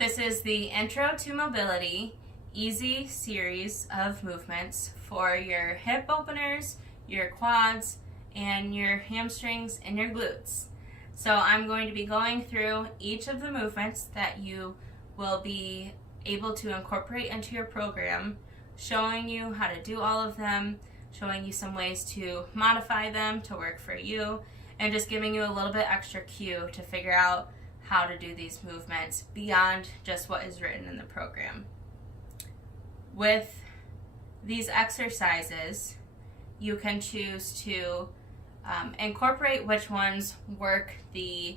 This is the Intro to Mobility easy series of movements for your hip openers, your quads, and your hamstrings and your glutes. So I'm going to be going through each of the movements that you will be able to incorporate into your program, showing you how to do all of them, showing you some ways to modify them to work for you, and just giving you a little bit extra cue to figure out how to do these movements beyond just what is written in the program. With these exercises, you can choose to incorporate which ones work the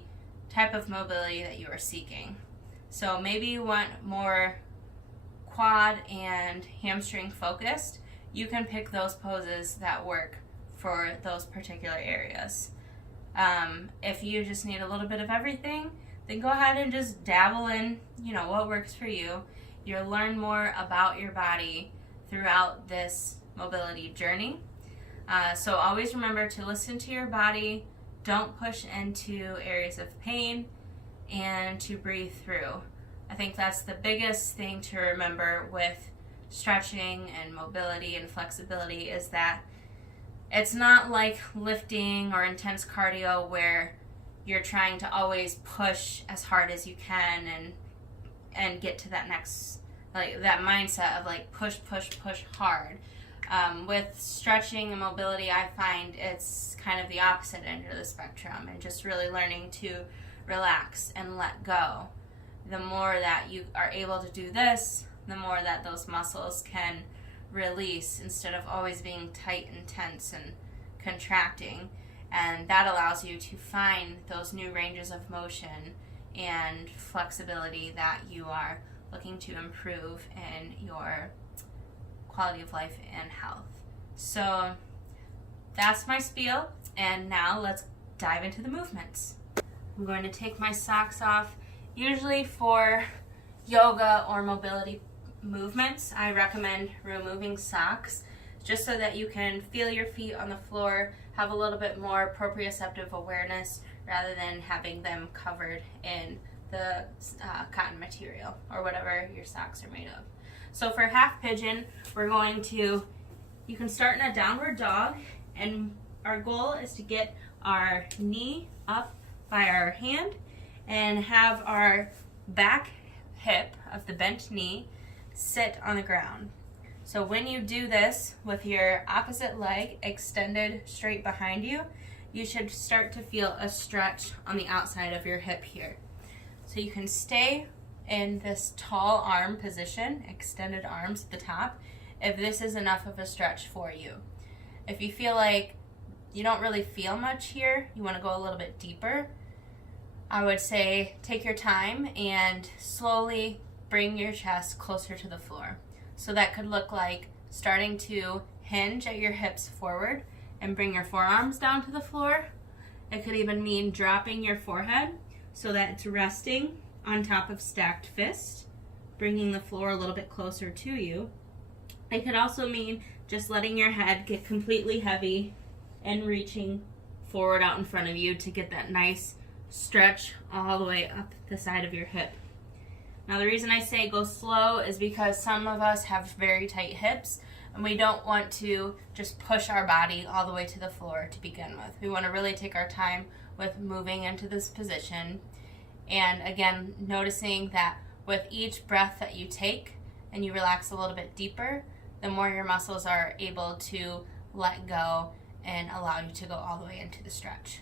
type of mobility that you are seeking. So maybe you want more quad and hamstring focused. You can pick those poses that work for those particular areas. If you just need a little bit of everything, then go ahead and just dabble in, what works for you. You'll learn more about your body throughout this mobility journey. So always remember to listen to your body, don't push into areas of pain, and to breathe through. I think that's the biggest thing to remember with stretching and mobility and flexibility, is that it's not like lifting or intense cardio where you're trying to always push as hard as you can and get to that next, that mindset of push hard. With stretching and mobility, I find it's kind of the opposite end of the spectrum, and just really learning to relax and let go. The more that you are able to do this, the more that those muscles can release instead of always being tight and tense and contracting. And that allows you to find those new ranges of motion and flexibility that you are looking to improve in your quality of life and health. So that's my spiel, and now let's dive into the movements. I'm going to take my socks off. Usually for yoga or mobility movements, I recommend removing socks just so that you can feel your feet on the floor, have a little bit more proprioceptive awareness rather than having them covered in the cotton material or whatever your socks are made of. So for half pigeon, you can start in a downward dog, and our goal is to get our knee up by our hand and have our back hip of the bent knee sit on the ground. So when you do this with your opposite leg extended straight behind you, you should start to feel a stretch on the outside of your hip here. So you can stay in this tall arm position, extended arms at the top, if this is enough of a stretch for you. If you feel like you don't really feel much here, you want to go a little bit deeper, I would say take your time and slowly bring your chest closer to the floor. So that could look like starting to hinge at your hips forward and bring your forearms down to the floor. It could even mean dropping your forehead so that it's resting on top of stacked fists, bringing the floor a little bit closer to you. It could also mean just letting your head get completely heavy and reaching forward out in front of you to get that nice stretch all the way up the side of your hip. Now the reason I say go slow is because some of us have very tight hips, and we don't want to just push our body all the way to the floor to begin with. We want to really take our time with moving into this position. And again, noticing that with each breath that you take and you relax a little bit deeper, the more your muscles are able to let go and allow you to go all the way into the stretch.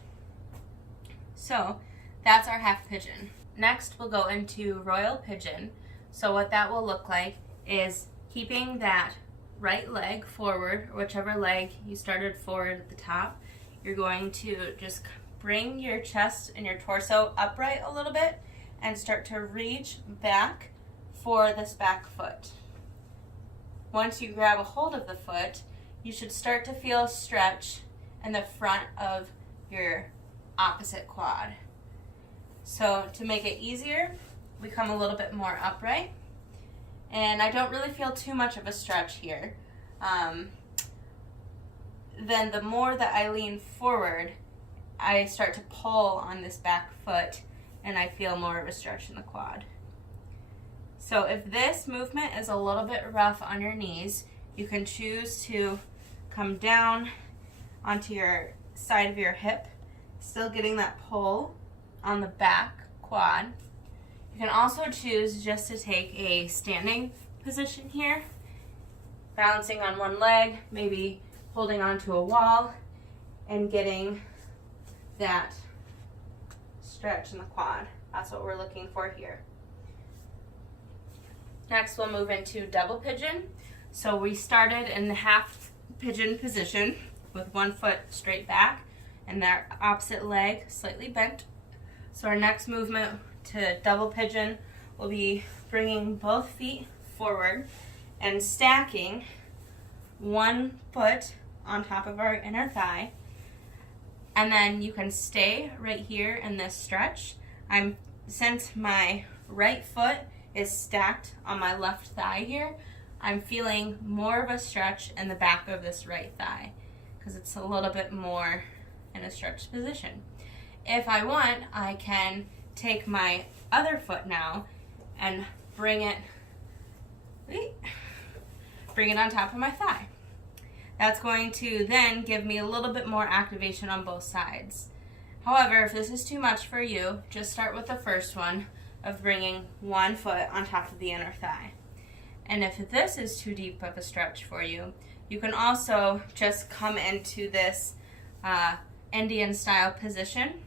So that's our half pigeon. Next, we'll go into royal pigeon. So what that will look like is keeping that right leg forward, or whichever leg you started forward at the top. You're going to just bring your chest and your torso upright a little bit and start to reach back for this back foot. Once you grab a hold of the foot, you should start to feel a stretch in the front of your opposite quad. So to make it easier, we come a little bit more upright, and I don't really feel too much of a stretch here. Then the more that I lean forward, I start to pull on this back foot, and I feel more of a stretch in the quad. So if this movement is a little bit rough on your knees, you can choose to come down onto your side of your hip, still getting that pull on the back quad. You can also choose just to take a standing position here, balancing on one leg, maybe holding onto a wall and getting that stretch in the quad. That's what we're looking for here. Next, we'll move into double pigeon. So we started in the half pigeon position with one foot straight back and that opposite leg slightly bent. So our next movement to double pigeon will be bringing both feet forward and stacking one foot on top of our inner thigh. And then you can stay right here in this stretch. Since my right foot is stacked on my left thigh here, I'm feeling more of a stretch in the back of this right thigh because it's a little bit more in a stretched position. If I want, I can take my other foot now and bring it on top of my thigh. That's going to then give me a little bit more activation on both sides. However, if this is too much for you, just start with the first one of bringing one foot on top of the inner thigh. And if this is too deep of a stretch for you, you can also just come into this Indian style position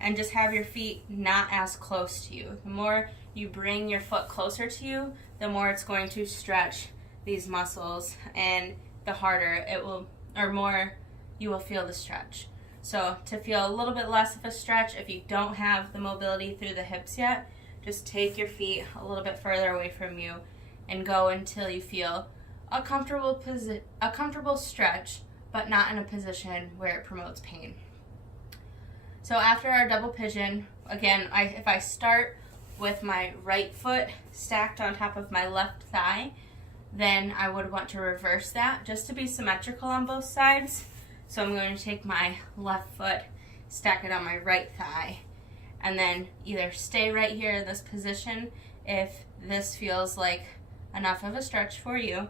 and just have your feet not as close to you. The more you bring your foot closer to you, the more it's going to stretch these muscles, and the harder it will, or more you will feel the stretch. So to feel a little bit less of a stretch, if you don't have the mobility through the hips yet, just take your feet a little bit further away from you and go until you feel a comfortable stretch, but not in a position where it promotes pain. So after our double pigeon, again, if I start with my right foot stacked on top of my left thigh, then I would want to reverse that just to be symmetrical on both sides. So I'm going to take my left foot, stack it on my right thigh, and then either stay right here in this position if this feels like enough of a stretch for you,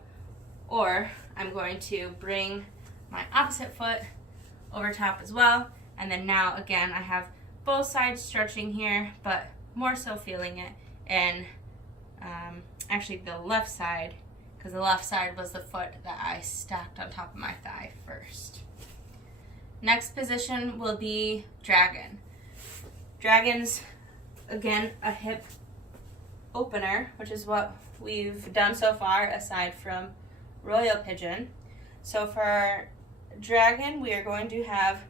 or I'm going to bring my opposite foot over top as well. And then now, again, I have both sides stretching here, but more so feeling it in actually the left side, because the left side was the foot that I stacked on top of my thigh first. Next position will be dragon. Dragon's, again, a hip opener, which is what we've done so far aside from royal pigeon. So for dragon, we are going to have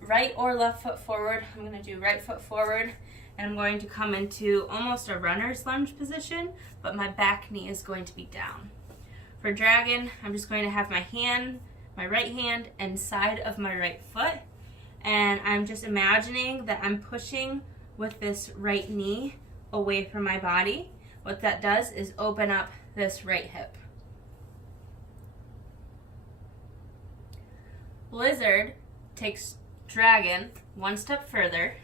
right or left foot forward. I'm going to do right foot forward, and I'm going to come into almost a runner's lunge position, but my back knee is going to be down. For dragon, I'm just going to have my right hand inside of my right foot, and I'm just imagining that I'm pushing with this right knee away from my body. What that does is open up this right hip. Lizard takes dragon one step further,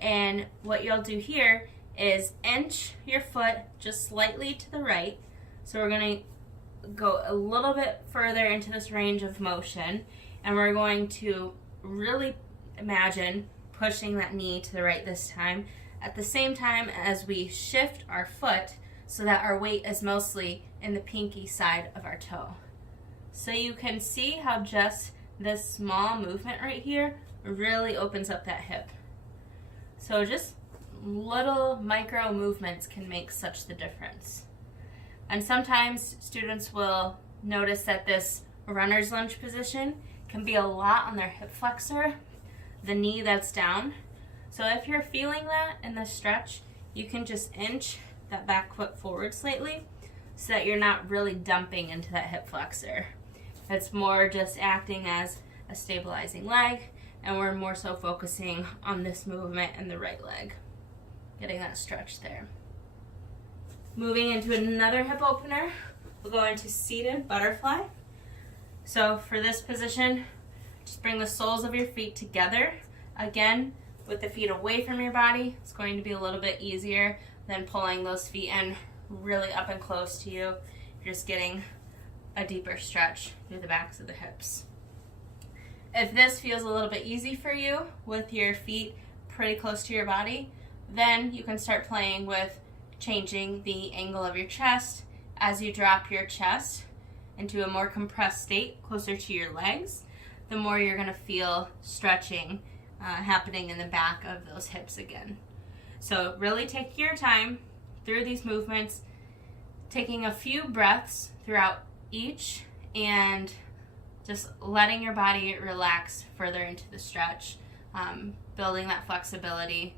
and what you'll do here is inch your foot just slightly to the right. So we're going to go a little bit further into this range of motion, and we're going to really imagine pushing that knee to the right this time at the same time as we shift our foot so that our weight is mostly in the pinky side of our toe. So you can see how just this small movement right here really opens up that hip. So just little micro movements can make such the difference. And sometimes students will notice that this runner's lunge position can be a lot on their hip flexor, the knee that's down. So if you're feeling that in the stretch, you can just inch that back foot forward slightly so that you're not really dumping into that hip flexor. It's more just acting as a stabilizing leg, and we're more so focusing on this movement in the right leg, getting that stretch there. Moving into another hip opener, we'll go into seated butterfly. So for this position, just bring the soles of your feet together. Again, with the feet away from your body, it's going to be a little bit easier than pulling those feet in really up and close to you. You're just getting a deeper stretch through the backs of the hips. If this feels a little bit easy for you with your feet pretty close to your body, then you can start playing with changing the angle of your chest as you drop your chest into a more compressed state closer to your legs. The more you're going to feel stretching happening in the back of those hips again. So really take your time through these movements, taking a few breaths throughout each and just letting your body relax further into the stretch, building that flexibility.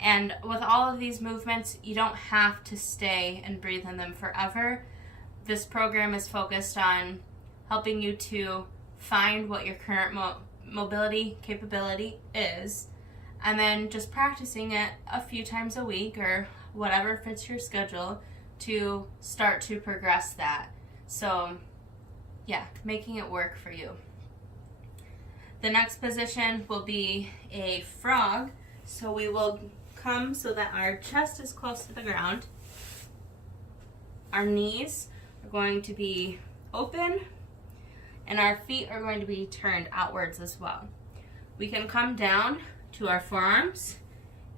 And with all of these movements, you don't have to stay and breathe in them forever. This program is focused on helping you to find what your current mobility capability is, and then just practicing it a few times a week or whatever fits your schedule to start to progress that. So yeah, making it work for you. The next position will be a frog. So we will come so that our chest is close to the ground. Our knees are going to be open and our feet are going to be turned outwards as well. We can come down to our forearms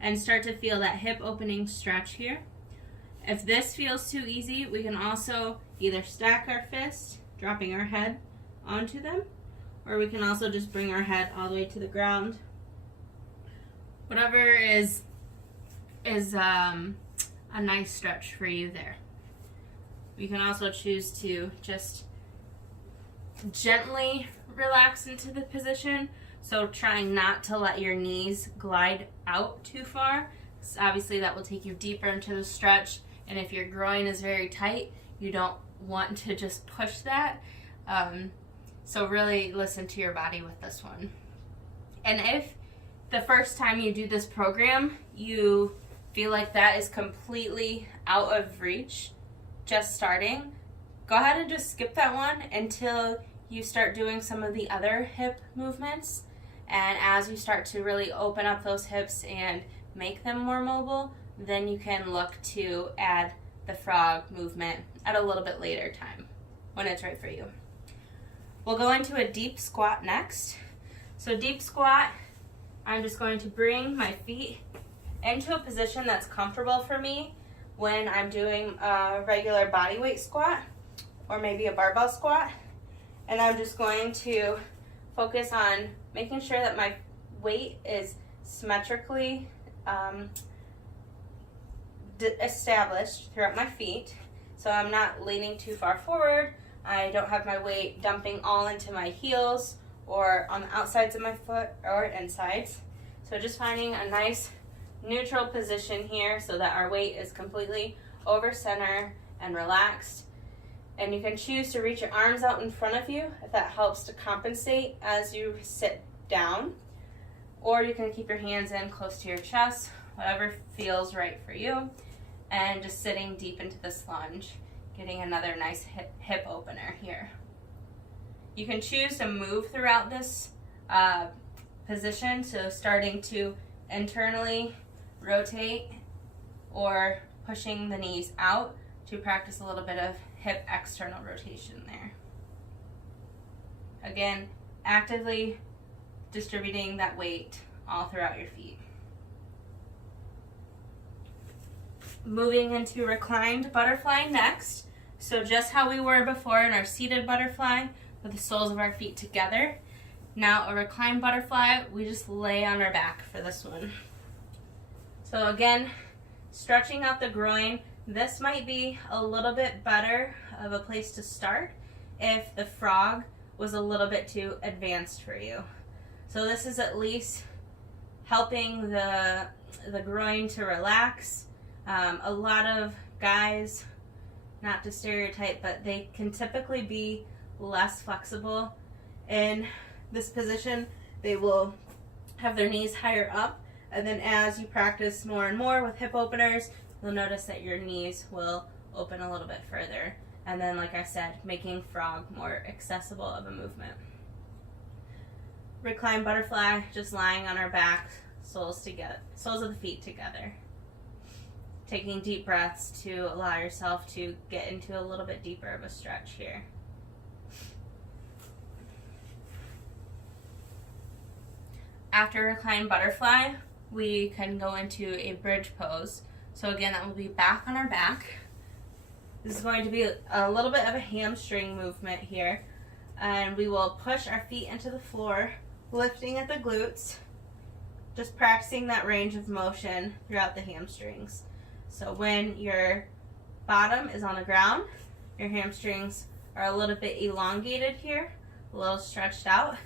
and start to feel that hip opening stretch here. If this feels too easy, we can also either stack our fists, dropping our head onto them, or we can also just bring our head all the way to the ground. Whatever is a nice stretch for you there. You can also choose to just gently relax into the position, so trying not to let your knees glide out too far. So obviously that will take you deeper into the stretch, and if your groin is very tight, you don't want to just push that. So really listen to your body with this one. And if the first time you do this program, you feel like that is completely out of reach, just starting, go ahead and just skip that one until you start doing some of the other hip movements. And as you start to really open up those hips and make them more mobile, then you can look to add the frog movement at a little bit later time when it's right for you. We'll go into a deep squat next. So deep squat, I'm just going to bring my feet into a position that's comfortable for me when I'm doing a regular body weight squat or maybe a barbell squat. And I'm just going to focus on making sure that my weight is symmetrically established throughout my feet. So I'm not leaning too far forward. I don't have my weight dumping all into my heels or on the outsides of my foot or insides. So just finding a nice neutral position here so that our weight is completely over center and relaxed. And you can choose to reach your arms out in front of you if that helps to compensate as you sit down. Or you can keep your hands in close to your chest, whatever feels right for you. And just sitting deep into this lunge, getting another nice hip opener here. You can choose to move throughout this position, so starting to internally rotate or pushing the knees out to practice a little bit of hip external rotation there. Again, actively distributing that weight all throughout your feet. Moving into reclined butterfly next. So just how we were before in our seated butterfly with the soles of our feet together. Now a reclined butterfly, we just lay on our back for this one. So again, stretching out the groin. This might be a little bit better of a place to start if the frog was a little bit too advanced for you. So this is at least helping the groin to relax. A lot of guys, not to stereotype, but they can typically be less flexible in this position. They will have their knees higher up, and then as you practice more and more with hip openers, you'll notice that your knees will open a little bit further. And then, like I said, making frog more accessible of a movement. Reclined butterfly, just lying on our back, soles of the feet together. taking deep breaths to allow yourself to get into a little bit deeper of a stretch here. After Reclined Butterfly, we can go into a bridge pose. So again, that will be back on our back. This is going to be a little bit of a hamstring movement here. And we will push our feet into the floor, lifting at the glutes, just practicing that range of motion throughout the hamstrings. So when your bottom is on the ground, your hamstrings are a little bit elongated here, a little stretched out.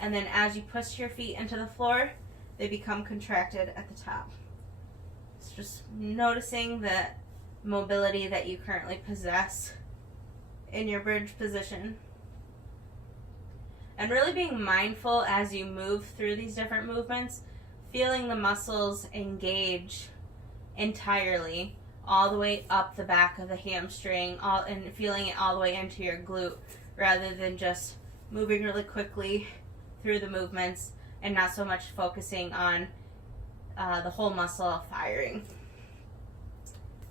And then as you push your feet into the floor, they become contracted at the top. It's just noticing the mobility that you currently possess in your bridge position. And really being mindful as you move through these different movements, feeling the muscles engage entirely all the way up the back of the hamstring, and feeling it all the way into your glute, rather than just moving really quickly through the movements and not so much focusing on the whole muscle firing.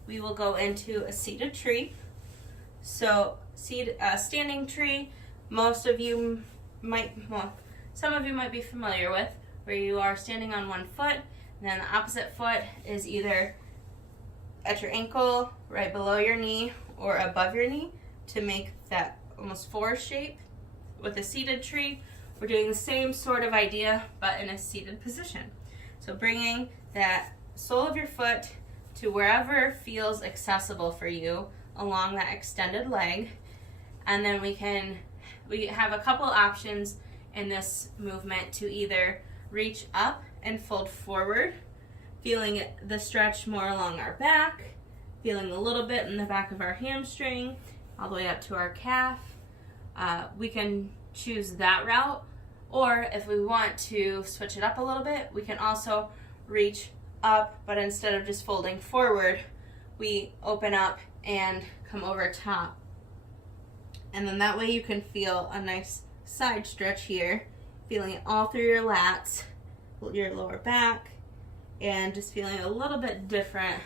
We will go into a seated tree. So standing tree, some of you might be familiar with, where you are standing on one foot, and then the opposite foot is either at your ankle, right below your knee, or above your knee to make that almost four shape. With a seated tree, we're doing the same sort of idea, but in a seated position. So bringing that sole of your foot to wherever feels accessible for you along that extended leg. And then we have a couple options in this movement to either reach up and fold forward, feeling the stretch more along our back, feeling a little bit in the back of our hamstring, all the way up to our calf. We can choose that route, or if we want to switch it up a little bit, we can also reach up, but instead of just folding forward, we open up and come over top. And then that way you can feel a nice side stretch here, feeling it all through your lats, your lower back, and just feeling a little bit different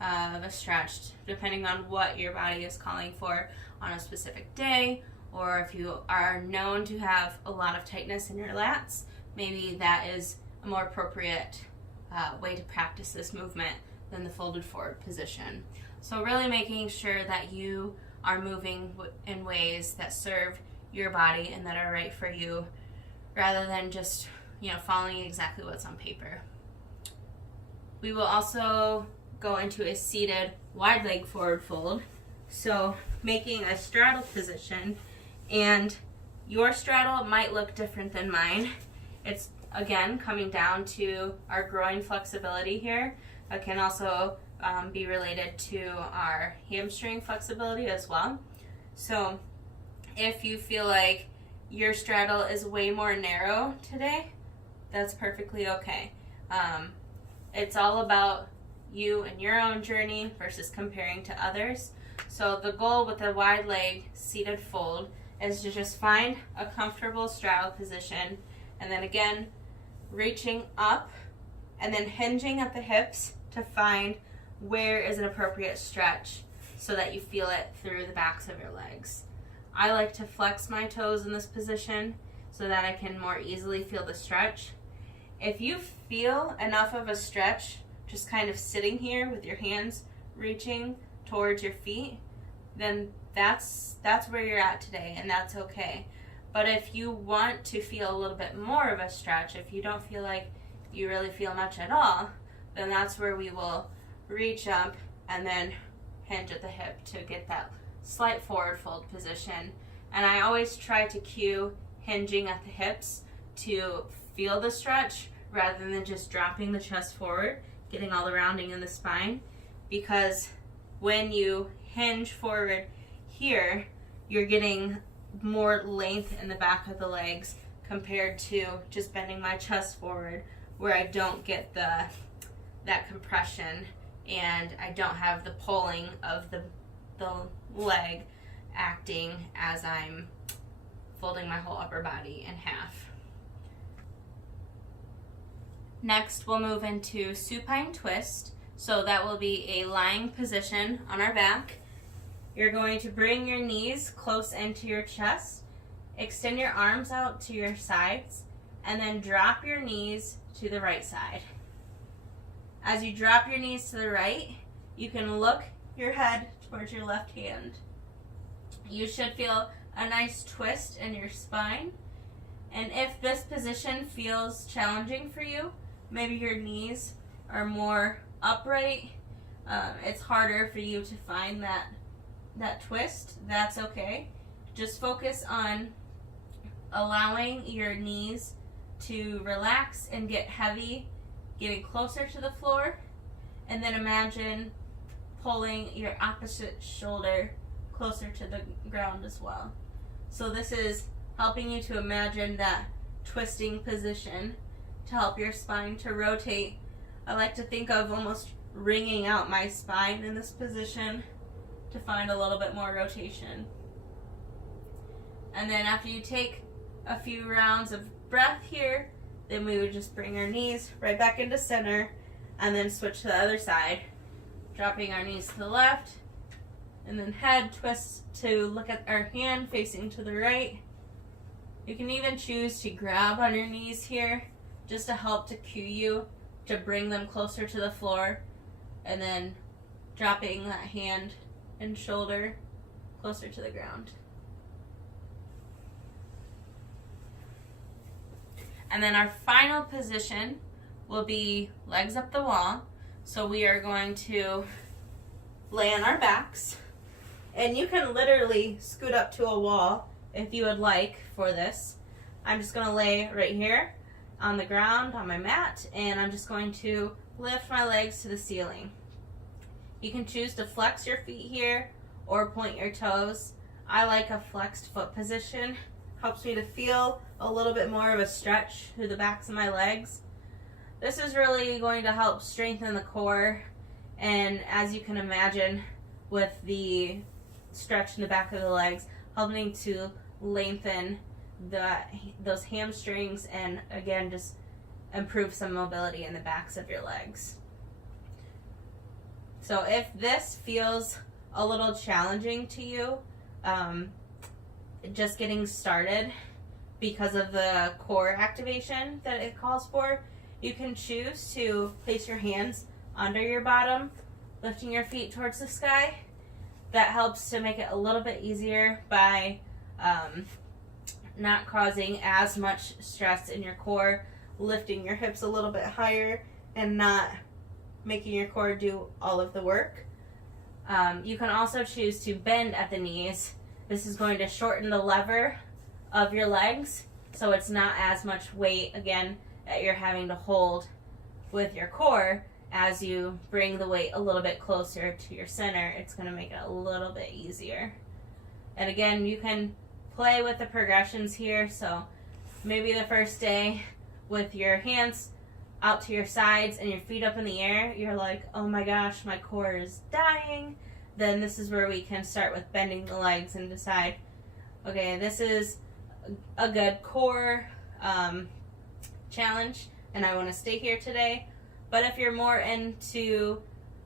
of a stretch depending on what your body is calling for on a specific day. Or if you are known to have a lot of tightness in your lats, maybe that is a more appropriate way to practice this movement than the folded forward position. So really making sure that you are moving in ways that serve your body and that are right for you, rather than just, following exactly what's on paper. We will also go into a seated wide leg forward fold. So making a straddle position, and your straddle might look different than mine. It's again coming down to our groin flexibility here. It can also be related to our hamstring flexibility as well. So if you feel like your straddle is way more narrow today, that's perfectly okay. It's all about you and your own journey versus comparing to others. So the goal with the wide leg seated fold is to just find a comfortable straddle position, and then again reaching up and then hinging at the hips to find where is an appropriate stretch so that you feel it through the backs of your legs. I like to flex my toes in this position so that I can more easily feel the stretch. If you feel enough of a stretch just kind of sitting here with your hands reaching towards your feet, then that's where you're at today, and that's okay. But if you want to feel a little bit more of a stretch, if you don't feel like you really feel much at all, then that's where we will reach up and then hinge at the hip to get that slight forward fold position. And I always try to cue hinging at the hips to feel the stretch rather than just dropping the chest forward, getting all the rounding in the spine, because when you hinge forward here, you're getting more length in the back of the legs compared to just bending my chest forward, where I don't get that compression and I don't have the pulling of the leg acting as I'm folding my whole upper body in half. Next, we'll move into Supine Twist. So that will be a lying position on our back. You're going to bring your knees close into your chest, extend your arms out to your sides, and then drop your knees to the right side. As you drop your knees to the right, you can look your head towards your left hand. You should feel a nice twist in your spine. And if this position feels challenging for you, maybe your knees are more upright, it's harder for you to find that twist, that's okay. Just focus on allowing your knees to relax and get heavy, getting closer to the floor, and then imagine pulling your opposite shoulder closer to the ground as well. So this is helping you to imagine that twisting position to help your spine to rotate. I like to think of almost wringing out my spine in this position to find a little bit more rotation. And then after you take a few rounds of breath here, then we would just bring our knees right back into center and then switch to the other side, dropping our knees to the left, and then head twists to look at our hand facing to the right. You can even choose to grab on your knees here just to help to cue you to bring them closer to the floor, and then dropping that hand and shoulder closer to the ground. And then our final position will be legs up the wall. So we are going to lay on our backs, and you can literally scoot up to a wall if you would like for this. I'm just going to lay right here on the ground on my mat, and I'm just going to lift my legs to the ceiling. You can choose to flex your feet here or point your toes. I like a flexed foot position. Helps me to feel a little bit more of a stretch through the backs of my legs. This is really going to help strengthen the core, and as you can imagine with the stretch in the back of the legs, helping to lengthen those hamstrings and again just improve some mobility in the backs of your legs. So if this feels a little challenging to you, just getting started because of the core activation that it calls for, you can choose to place your hands under your bottom, lifting your feet towards the sky. That helps to make it a little bit easier by not causing as much stress in your core, lifting your hips a little bit higher and not making your core do all of the work. You can also choose to bend at the knees. This is going to shorten the lever of your legs, so it's not as much weight, again, that you're having to hold with your core. As you bring the weight a little bit closer to your center, it's going to make it a little bit easier. And again, you can play with the progressions here, so maybe the first day with your hands out to your sides and your feet up in the air, you're like, oh my gosh, my core is dying. Then this is where we can start with bending the legs and decide, okay, this is a good core challenge and I want to stay here today. But if you're more into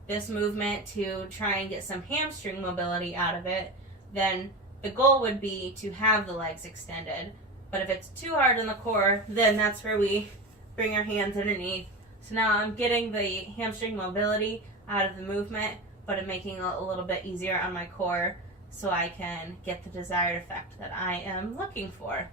this movement to try and get some hamstring mobility out of it, then the goal would be to have the legs extended. But if it's too hard on the core, then that's where we bring our hands underneath. So now I'm getting the hamstring mobility out of the movement, but I'm making it a little bit easier on my core so I can get the desired effect that I am looking for.